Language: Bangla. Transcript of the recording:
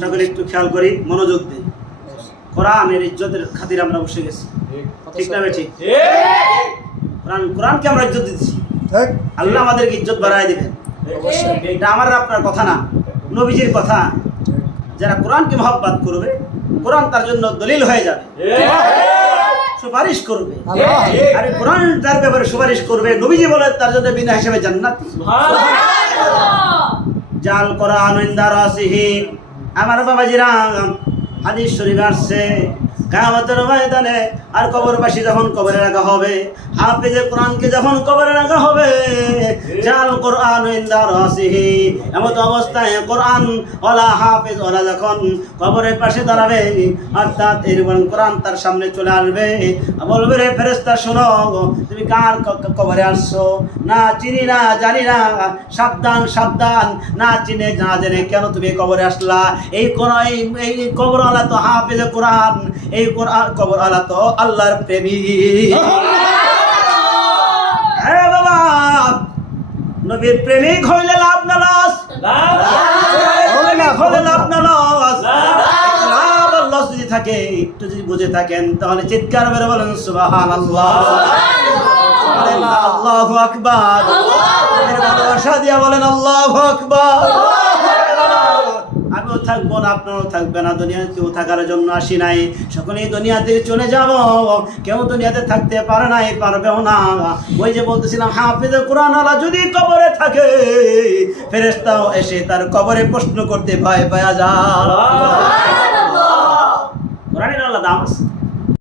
সকলে একটু খেয়াল করি মনোযোগ দিই। কোরআনের ইজ্জতের খাতির আমরা বসে গেছি। ঠিক না ঠিক কোরআন কোরআনকে আমরা ইজ্জত দিচ্ছি। আল্লাহ আমাদেরকে ইজ্জত বাড়ায় দিবেন। এটা আমার আপনার কথা না নবীজির কথা। যারা কোরআনকে মহব্বত করবে কোরআন তার জন্য দলিল হয়ে যাবে। সুপারিশ করবে। আর কোরআন তার ব্যাপারে সুপারিশ করবে নবীজি বলে তার জন্য বিনা হিসেবে জান্নাতি। জাল কোরআন ইন্দার আসিহি আমার বাবাজিরা হাদিস শরীফ আসছে। কামতের ময়দানে আর কবরবাসী যখন কবরে রাখা হবে, হাফেজে কোরআনকে যখন কবরে রাখা হবে জাল কোরআন ইন্দার আসিহি এমত অবস্থায় কোরআন ওলা হাফেজ ওলা যখন কবরের পাশে দাঁড়াবে, অর্থাৎ এরকম কোরআন তার সামনে চলে আসবে, বলবে, রে ফেরেস্তা শোনো, তুমি কার কবরে আসছো? না চিনি, না জানি না। সাবধান সাবধান। না চিনে, না জেনে কেন তুমি কবরে আসলা? এই কোরআন, এই- এই কবর আলা তো হাফেজ কোরআন। এই কোরআন কবর আলা তো আল্লাহর প্রেমী। হ্যাঁ বাবা নবীর প্রেমিক হইলে লাভ না লস। হলে লাভ না লস। লাভ আর লস যদি থাকে একটু যদি বুঝে থাকেন তাহলে চিৎকার করে বলেন সুবাহান আল্লাহ আল্লাহু আকবার। ভালোবাসা দিয়া বলেন আল্লাহু আকবার। আমিও থাকব না আপনারও থাকবে না কেউ থাকার জন্য আসি নাই। সকলেই দুনিয়াতে থেকে চলে যাব কেউ দুনিয়াতে থাকতে পারে নাই পারবেও না। ওই যে বলতেছিলাম হাফিজ কোরআন আলা যদি কবরে থাকে ফেরেস্তাও এসে তার কবরে প্রশ্ন করতে ভয় পাওয়া যায়। কোরআনের আল্লাহ দাম আছে।